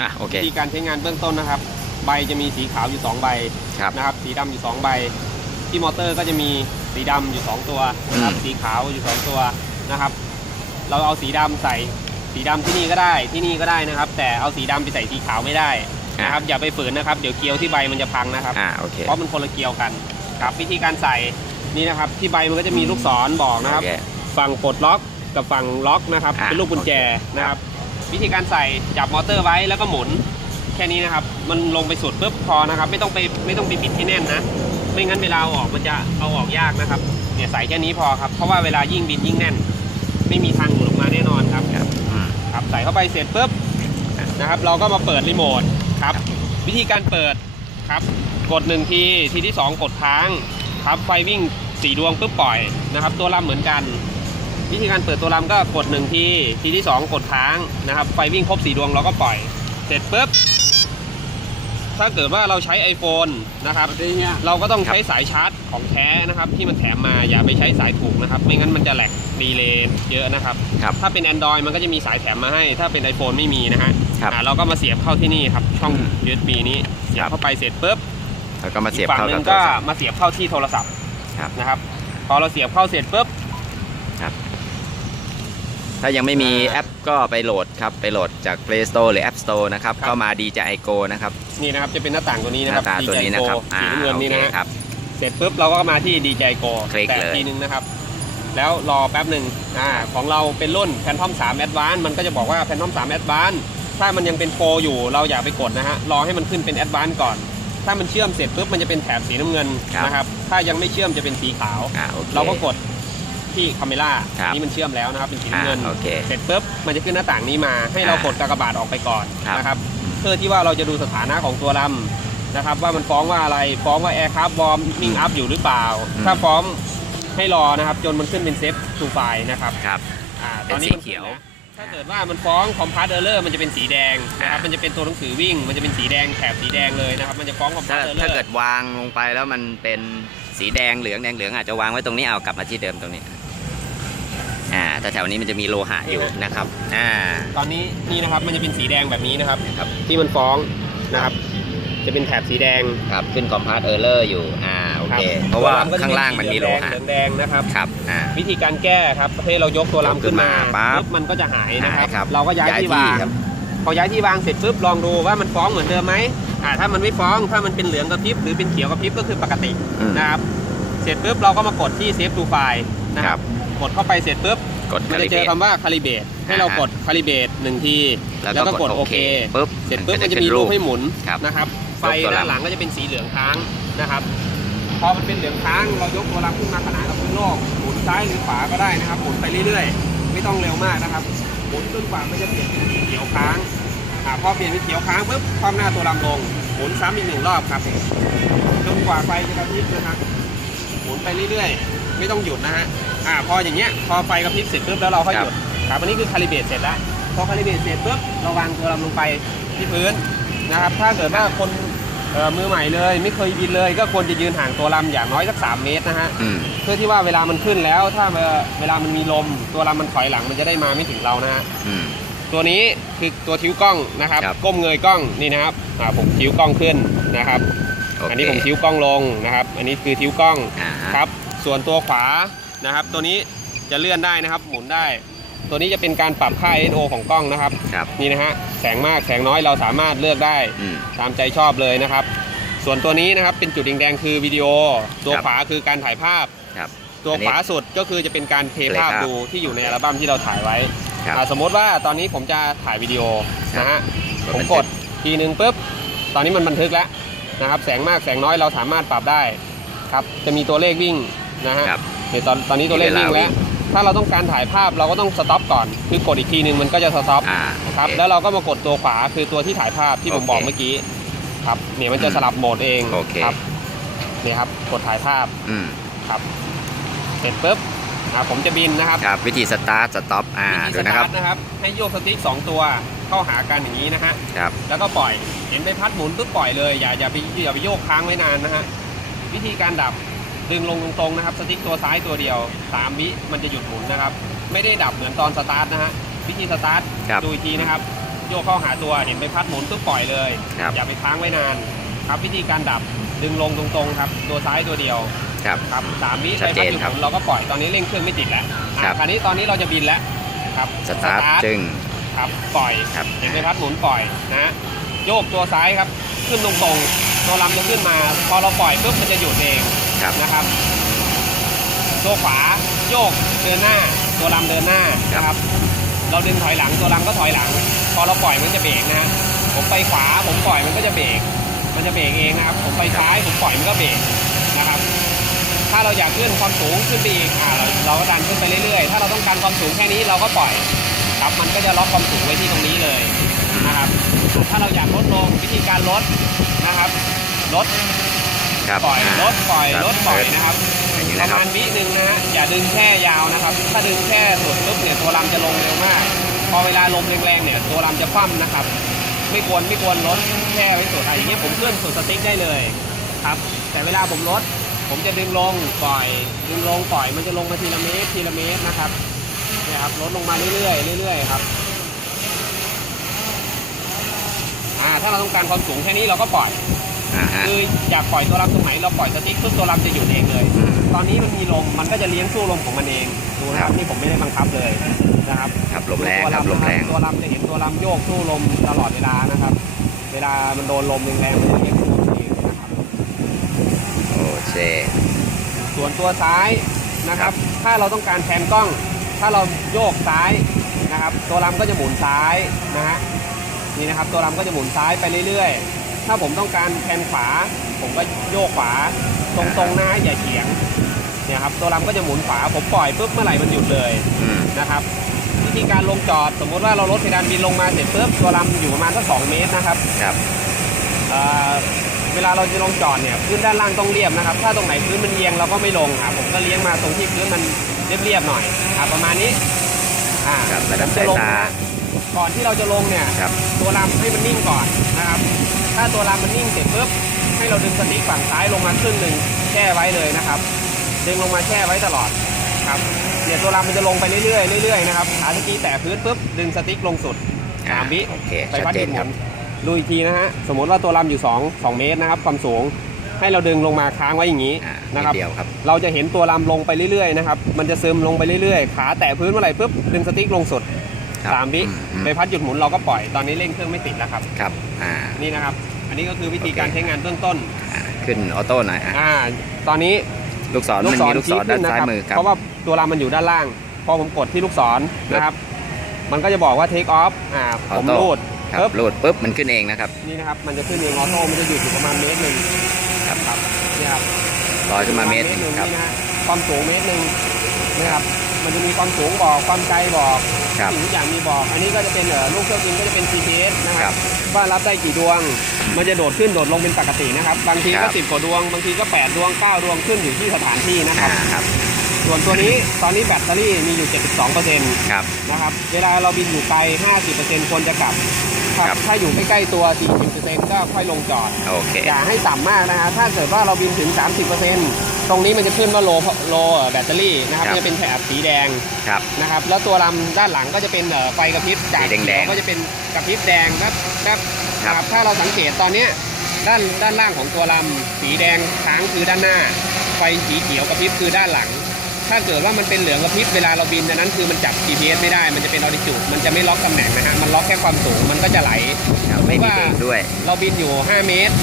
อะโอเควิธีการใช้งานเบื้องต้นนะครับ ใบจะมีสีขาวอยู่ 2 ใบครับนะครับ สีดำอยู่ 2 ใบ ที่มอเตอร์ก็จะมีสีดำอยู่ 2 ตัวนะครับอืมสีขาวอยู่ 2 ตัวนะครับ เราเอาสีดำใส่สีดำที่นี่ก็ได้ที่นี่ก็ได้นะครับ แต่เอาสีดำไปใส่สีขาวไม่ได้นะครับอย่าไปฝืนนะครับเดี๋ยวเกลียวที่ใบมันจะพังนะครับอ่าโอเคเพราะมันคนละเกลียวกันครับวิธีการใส่นี่นะครับ ที่ใบมันก็จะมีลูกศรบอกนะครับโอเคฝั่งปลดล็อกกับฝั่งล็อกนะครับอะเป็นลูกกุญแจโอเคนะครับ วิธีการใส่จับมอเตอร์ไว้แล้วก็หมุนแค่นี้นะครับ มันลงไปสุดปุ๊บพอนะครับ ไม่ต้องไปไม่ต้องไปปิดให้แน่นนะ ไม่งั้นเวลาเอาออกมันจะเอาออกยากนะครับเนี่ยใส่แค่นี้พอครับเพราะว่าเวลายิ่งบินยิ่งแน่น ไม่มีทางหลุดออกมาแน่นอนครับครับอืมครับใส่เข้าไปเสร็จปุ๊บนะครับ เราก็มาเปิดรีโมทครับวิธีการเปิดครับกดหนึ่งทีทีที่สองกดค้างครับไฟวิ่งสีดวงปุ๊บปล่อยนะครับ ตัวลำเหมือนกัน วิธีการเปิดตัวลำก็กดหนึ่งทีทีที่สองกดค้างนะครับไฟวิ่งครบสีดวงเราก็ปล่อย เสร็จปุ๊บถ้าเกิดว่าเราใช้ iPhone นะครับเราก็ต้องใช้สายชาร์จของแท้นะครับ ที่มันแถมมาอย่าไปใช้สายถูกนะครับ ไม่งั้นมันจะแหลกดีเลย์เยอะนะครับครับถ้าเป็น Android มันก็จะมีสายแถมมาให้ ถ้าเป็น iPhone ไม่มีนะฮะครับอ่าเราก็มาเสียบเข้าที่นี่ครับช่องอืม USB นี้เสียบครับเข้าไปเสร็จปุ๊บแล้วก็มาเสียบฝั่งเข้าหนึ่กับงโทรก็ศัพท์มาเสียบเข้าที่โทรศัพท์ครับนะครับ พอเราเสียบเข้าเสร็จปุ๊บ ถ้ายังไม่มีอ่าแอปก็ไปโหลดครับ ไปโหลดจาก Play Store หรือ App Store นะครับครับ เข้ามาดีจะไอโกนะครับ นี่นะครับจะเป็นหน้าต่างตัวนี้หนะคน้ารับตาตัวนี้ DJI นะครับ Go อ่าสีน้ำเงินโอนี่เคนะฮะครับ เสร็จปุ๊บเราก็มาที่ DJI Go คลิกแตะเลย ทีนึงนะครับ แล้วรอแป๊บหนึ่งอ่าของเราเป็นรุ่น Phantom 3 Advance มันก็จะบอกว่า Phantom 3 Advance ถ้ามันยังเป็นโปรอยู่เราอย่าไปกดนะฮะรอให้มันขึ้นเป็น Advance ก่อน ถ้ามันเชื่อมเสร็จปุ๊บมันจะเป็นแถบสีน้ำเงินครับ นะครับถ้ายังไม่เชื่อมจะเป็นสีขาว อ่าโอเคเราก็กด ที่คาเมล่าครับ นี่มันเชื่อมแล้วนะครับเป็นสีอ่าน้ำเงินโอเค เสร็จปุ๊บมันจะขึ้นหน้าต่างนี้มาให้เราอ่ากดกากบาทออกไปก่อนครับ นะครับเพื่อที่ว่าเราจะดูสถานะของตัวลำนะครับ ว่ามันฟ้องว่าอะไรฟ้องว่าแอร์คราฟวอร์มมิ่งอัพอยู่หรือเปล่าอืมถ้าฟ้องให้รอนะครับ จนมันขึ้นเป็นเซฟทูไฟล์นะครับครับ อ่าเป็ตอนนนี้สีมันเขียวขึ้นแล้วถ้าเกิดว่ามันฟ้องคอมพาร์ตเออร์เลอร์มันจะเป็นสีแดงนะครับอ่ามั มันจะเป็นตัวหนังสือวิ่ง มันจะเป็นสีแดงแถบสีแดงเลยนะครับมันจะฟ้องคอมพาถ้าร์ตเออร์เลอถ้าร์ เกิดวางลงไปแล้วมันเป็นสีแดงเหลืองแดงเหลืองอาจจะวางไว้ตรงนี้เอากลับมาที่เดิมตรงนี้ อ่าแต่แถวนี้มันจะมีโลหะอยู่นะครับอ่าตอนนี้นี่นะครับมันจะเป็นสีแดงแบบนี้นะครับ ครับที่มันฟ้องนะครับ จะเป็นแถบสีแดงครับขึ้นคอมพาร์ตเออร์เลอร์อยู่อ่าโอคเคบเพราะว่าตัวำก็จข้างล่างมันมีโลหะเหลืองแดงนะครับครับอ่า วิธีการแก้ครับให้เรายกตัวลำขึ้นมาขึ้นมาปั๊บปุ๊บมันก็จะหายนะคหายครัรับ บ เราก็ย้ายที่วางครับพอย้ายที่วางเสร็จปุ๊บลองดูว่ามันฟ้องเหมือนเดิมไหมอ่าถ้ามันไม่ฟ้องถ้ามันเป็นเหลืองกระพริบหรือเป็นเขียวกระพริบก็คือปกติอืม นะครับ เสร็จปุ๊บเราก็มากดที่ Save to File นะคครัรับบ กดเข้าไปเสร็จปุ๊บกดมันคาจะลิเจเบอตคำว่า Calibrate ให้เรากด Calibrate หนึ่งที แล้วก็กดโอเคปุ๊บเสร็จปุ๊บก็มันจะมีรูปให้หมุนครับนะครับไฟยกตัวลำด้านหลังก็จะเป็นสีเหลืองค้างนะครับพอมันเป็นเหลืองค้างเรายกตัวลำขึ้นมาขนานกับพื้นโลกหมุนซ้ายหรือขวาก็ได้นะครับหมุนไปเรื่อยๆ ไม่ต้องเร็วมากนะครับหมุนจนกว่ามันจะเปลี่ยนเป็นสีเขียวค้างอ่าพอเปลี่ยนเป็นเขียวค้างปุ๊บคว่ำหน้าตัวลำลงหมุนซ้ำอีกหนึ่งรอบครับจนกว่าไฟจะกระพริบนะครับหมุนไปเรื่อยๆ ไม่ต้องหยุดนะฮะอ่าพออย่างเงี้ยพอไฟกระพริบเสร็จปุ๊บแล้วเราค่อยหยุดครับอันนี้คือคาลิเบตเสร็จแล้วพอคาลิเบตเสร็จปุ๊บเราวางตัวลำลงไปที่พื้นนะครับถ้าเกิดว่าคนเอ่อมือใหม่เลย ไม่เคยบินเลย ก็ควรจะยืนห่างตัวลำอย่างน้อยสักสามเมตรนะฮะอืมเพื่อที่ว่าเวลามันขึ้นแล้ว ถ้าเวลามันมีลม ตัวลำมันถอยหลังมันจะได้มาไม่ถึงเรานะฮะอืมตัวนี้คือตัวทิ้วกล้องนะครับครับก้มเงยกล้องนี่นะครับอ่าผมทิ้วกล้องขึ้นนะครับโออันเคนี้ผมทิ้วกล้องลงนะครับ อันนี้คือทิ้วกล้องอ่าฮะครับ ส่วนตัวขวานะครับ ตัวนี้จะเลื่อนได้นะครับ หมุนได้ ตัวนี้จะเป็นการปรับค่า ISO ของกล้องนะครับครับ นี่นะฮะแสงมากแสงน้อยเราสามารถเลือกได้อืม ตามใจชอบเลยนะครับ ส่วนตัวนี้นะครับเป็นจุดแดงๆคือวิดีโอ ตัวครับขวาคือการถ่ายภาพ ครับ ตัวอันนี้ขวาสุดก็คือจะเป็นการเพลย์เพลย์ภาพภาพดูที่อยู่ในอัลบั้มที่เราถ่ายไว้ครับอ่าสมมติว่าตอนนี้ผมจะถ่ายวิดีโอนะฮะกดผมบันทึกกดทีนึงปุ๊บตอนนี้มันบันทึกแล้วนะครับ แสงมากแสงน้อยเราสามารถปรับได้ครับ จะมีตัวเลขวิ่ง นะฮะครับเดี๋ยวตอนตอนนี้ตัวเลขมีเววิ่ลางวิ่แล้วงถ้าเราต้องการถ่ายภาพเราก็ต้องสต็อปก่อน คือกดอีกทีหนึ่งมันก็จะสต็อปอ่าครับโอเแล้วเราก็มากดตัวขวาคือตัวที่ถ่ายภาพที่ผมโอเคบอกเมื่อกี้ครับเนี่ยมันจะสลับโหมดเองโอเค ครับนี่ครับกดถ่ายภาพอืมครับเสร็จปุ๊บอ่าผมจะบินนะครับ ครับ วิธีสตาร์ทสต็อปอ่าวิธีดูสนะคตารับ ร์ทนะครับ ให้โยกสติ๊กสองตัวเข้าหากันอย่างนี้นะฮะครับ แล้วก็ปล่อยเห็นใบพัดหมุนปุ๊บปล่อยเลยอย่าอย่าไปอย่าไปโยกค้างไว้นานนะฮะวิธีการดับ ดึงลงตรงๆนะครับ สติ๊กตัวซ้ายตัวเดียว3วิมันจะหยุดหมุนนะครับ ไม่ได้ดับเหมือนตอนสตาร์ทนะฮะวิธีสตาร์ทครับดูอีกทีนะครับโโยกเข้าหาตัวเห็นใบพัดหมุนปุ๊บปล่อยเลย ครับ อย่าไปค้างไว้นาน ครับวิธีการดับดึงลงตรงๆครับ ตัวซ้ายตัวเดียว ครับ ครับสามวิชัดเจนใบพัดหยุดครับหมุนเราก็ปล่อยตอนนี้เร่งเครื่องไม่ติดแล้วอะครับ คราวนี้ตอนนี้เราจะบินแล้วครับสตาร์ทจึง ครับปล่อยครับ เห็นไหมครับหมุนปล่อยนะโยกตัวซ้ายครับขึ้นตรงๆตัวลำจะขึ้นมา พอเราปล่อยปุ๊บมันจะหยุดเอง ครับ นะครับ ตัวขวาโยกเดินหน้า ตัวลำเดินหน้านะครับ เราดึงถอยหลังตัวลำก็ถอยหลัง พอเราปล่อยมันจะเบรกนะฮะผมไปขวาผมปล่อยมันก็จะเบรกมันจะเบรกเองนะครับ ผมไปซ้ายผมปล่อยมันก็เบรกนะครับ ถ้าเราอยากขึ้นความสูงขึ้นไปอีกอ่าเราเราก็ดันขึ้นไปเรื่อยๆ ถ้าเราต้องการความสูงแค่นี้เราก็ปล่อยครับมันก็จะล็อกความสูงไว้ที่ตรงนี้เลยนะครับ ถ้าเราอยากลดลงวิธีการลดนะครับลด ครับปล่อยาลดปล่อยครับลดปล่อยนะครับอย่างนี้ปนะระครับมาณวิหนึ่งนะฮะอย่าดึงแค่ยาวนะครับ ถ้าดึงแค่สุดปุ๊บเนี่ยตัวลำจะลงเร็วมาก พอเวลาลมแรงๆเนี่ยตัวลำจะคว่ำนะครับ ไม่ควรไม่ควรลดแค่ไว้สุดอะอย่างเงี้ยผมเคลื่อนสุดสติ๊กได้เลยครับ แต่เวลาผมลดผมจะดึงลงปล่อย ดึงลงปล่อยมันจะลงมาทีละเมตรทีละเมตรนะครับเนี่ยครับลดลงมาเรื่อยๆเรื่อยๆครับอ่าถ้าเราต้องการความสูงแค่นี้เราก็ปล่อย อ่าฮะ คืออยากปล่อยตัวลำตรงไหนเราปล่อยสติ๊กปุ๊บตัวลำจะหยุดเองเลย อืมตอนนี้มันมีลมมันก็จะเลี้ยงสู้ลมของมันเองดูนะคครัรับบ นี่ผมไม่ได้บังคับเลยนะครับครับลมแรงตัวครับลำลมแรง ตัวลำจะเห็นตัวลำโยกสู้ลมตลอดเวลานะครับ เวลามันโดนลมแรงๆมันจะเลี้ยงสู้ลมเองนะครับ โอเค ส่วนตัวซ้ายนะครับ ถ้าเราต้องการแทนกล้อง ถ้าเราโยกซ้ายนะครับ ตัวลำก็จะหมุนซ้ายนะฮะ นี่นะครับ ตัวลำก็จะหมุนซ้ายไปเรื่อยๆ ถ้าผมต้องการแทนขวา ผมก็โยกขวา ตรงๆนะอย่าเฉียงเนี่ยครับตัวลำก็จะหมุนขวาผมปล่อยปุ๊บเมื่อไหร่มันหยุดเลยอืมนะครับวิธีการลงจอดสมมุติว่าเราลดเพดานบินลงมาเสร็จปุ๊บตัวลำอยู่ประมาณสักสองเมตรนะครับ ครับเอ่อเวลาเราจะลงจอดเนี่ยพื้นด้านล่างต้องเรียบนะครับ ถ้าตรงไหนพื้นมันเอียงเราก็ไม่ลงครับผมก็เลี้ยงมาตรงที่พื้นมันเรียบๆหน่อยอะประมาณนี้อ่าครับระดับจะลงสายตานะ ก่อนที่เราจะลงเนี่ยครับ ตัวลำให้มันนิ่งก่อนนะครับ ถ้าตัวลำมันนิ่งเสร็จปุ๊บให้เราดึงสติ๊กฝั่งซ้ายลงมาครึ่งหนึ่งแช่ไว้เลยนะครับดึงลงมาแช่ไว้ตลอดครับเดี๋ยวตัวลำมันจะลงไปเรื่อยๆเรื่อยๆนะครับขาสกีแตะพื้นปุ๊บดึงสติ๊กลงสุดสามวิโอเคไปชัดพัดเจดินนหคมุรับ นดูอีกทีนะฮะสมมติว่าตัวลำอยู่2 2 เมตรนะครับความสูงให้เราดึงลงมาค้างไว้อย่างนี้อ่านะนิดครับ เดียวครับ เราจะเห็นตัวลำลงไปเรื่อยๆนะครับ มันจะซึมลงไปเรื่อยๆ ขาแตะพื้นเมื่อไหร่ปุ๊บดึงสติ๊กลงสุด ครับสามวิอือืมไปพัดหยุดหมุนเราก็ปล่อยตอนนี้เร่งเครื่องไม่ติดแล้วครับครับอ่านี่นะครับ อันนี้ก็คือวิธีโอเคการใช้งานเบื้องต้นอ่าขึ้นออโต้หน่อยอะอ่าตอนนี้ลูกศรมันมีลูกศรด้านซ้ายมือครับ เพราะว่าตัวลำมันอยู่ด้านล่าง พอผมกดที่ลูกศรนะครับ มันก็จะบอกว่า take off อ่าผม Auto รูดครับปึ๊บรูดปุ๊บมันขึ้นเองนะครับ นี่นะครับ มันจะขึ้นเองออโต้มันจะหยุดอยู่ประมาณเมตรหนึ่งครับครับนี่ครับลอยขึ้นมาเมตรหหนึ่นึ่งงครับ นี่นะฮะความสูงเมตรหนึ่งนะครับ มันจะมีความสูงบอกความไกลบอกครับสิ่งทุกอย่างมีบอก อันนี้ก็จะเป็นเอ่อลูกเครื่องบินก็จะเป็น GPS นะคครัรับบว่ารับได้กี่ดวง มันจะโดดขึ้นโดดลงเป็นปกตินะครับ บางทีคก็รับสิบกว่าดวง บางทีก็แปดดวงเก้าดวงขึ้นอยู่ที่สถานที่นะคอ่ารับ ครับส่วนตัวนี้ตอนนี้แบตเตอรี่มีอยู่ 72%นครับะครับ เวลาเราบินอยู่ไกล 50%ควรจะกลับครับครับ ถ้าอยู่ใกล้ๆตัว 40%ก็ค่อยลงจอด โอเคอย่าให้ต่ำมากนะฮะถ้าเกิดว่าเราบินถึง 30% ตรงนี้มันจะขึ้นว่าโลโลแบตเตอรี่นะครับครับ จะเป็นแถบสีแดงครับ นะครับ แล้วตัวลำด้านหลังก็จะเป็นเอ่อไฟกระพริบจากสีแดงๆเขียวก็จะเป็นกระพริบแดงแป๊บแป๊บครับ นะครับถ้าเราสังเกตตอนเนี้ยด้านด้านล่างของตัวลำสีแดงค้างคือด้านหน้า ไฟสีเขียวกระพริบคือด้านหลัง ถ้าเกิดว่ามันเป็นเหลืองกระพริบเวลาเราบินอันนั้นคือมันจับ GPS ไม่ได้มันจะเป็นออริจูดมันจะไม่ล็อกตำแหน่งนะฮะมันล็อกแค่ความสูงมันก็จะไหล ครับไม่มีเบรกด้วย เราบินอยู่ 5 เมตร